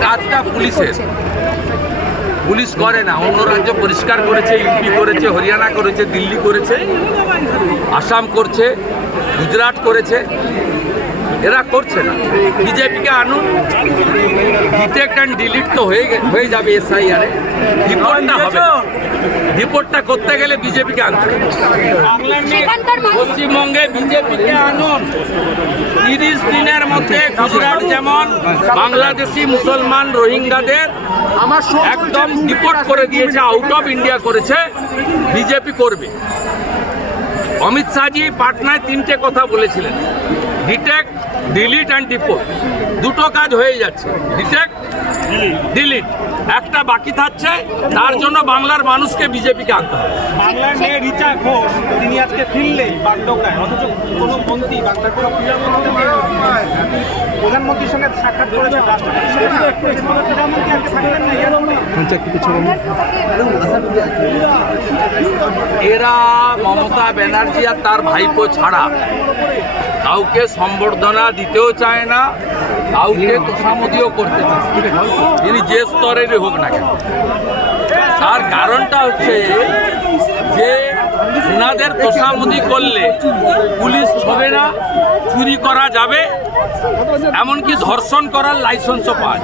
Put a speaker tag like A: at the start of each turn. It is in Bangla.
A: কাজটা পুলিশের। পুলিশ করে না অন্য রাজ্য পরিষ্কার করেছে ইউপি করেছে হরিয়ানা করেছে দিল্লি করেছে আসাম করছে গুজরাট করেছে। এরা করছে না। বিজেপিকে আনুন ডিটেক্ট অ্যান্ড ডিলিট তো হয়ে গে- হয়ে যাবে এসআইআরে রিপোর্টটা হবে। রিপোর্টটা করতে গেলে বিজেপিকে আনতে হবে। পশ্চিমবঙ্গে বিজেপিকে আনুন। তিরিশ দিনের মধ্যে গুজরাট যেমন বাংলাদেশি মুসলমান রোহিঙ্গাদের আমার একদম ডিপোর্ট করে দিয়েছে আউট অফ ইন্ডিয়া করেছে, বিজেপি করবে। অমিত শাহজি পাটনায় তিনটে কথা বলেছিলেন। ডিটেক্ট ডিলিট অ্যান্ড ডিপোর্ট দুটো কাজ হয়ে যাচ্ছে। ডিটেক্ট ডিলিট একটা বাকি থাকছে, তার জন্য বাংলার মানুষকে বিজেপিকে আনতে হবে।
B: বাংলার মেয়ে রিচা ঘোষ, তিনি আজকে ফিরলেন বাগডোগরায়। অথচ কোনো মন্ত্রী বাংলার কোনো প্রধানমন্ত্রীর সঙ্গে সাক্ষাৎ করেছেন রাষ্ট্রপতি সেটা তো একটু প্রধানমন্ত্রী আজকে থাকবেন না এয়ারপোর্টে
A: এরা মমতা ব্যানার্জি আর তার ভাইপো ছাড়া কাউকে সম্বর্ধনা দিতেও চায় না কাউকে তোষামদিও করতে চায় তিনি যে স্তরেরই হোক না কেন। তার কারণটা হচ্ছে যে ওনাদের তোষামতি করলে পুলিশ ছবে না চুরি করা যাবে এমনকি ধর্ষণ করার লাইসেন্সও পায়।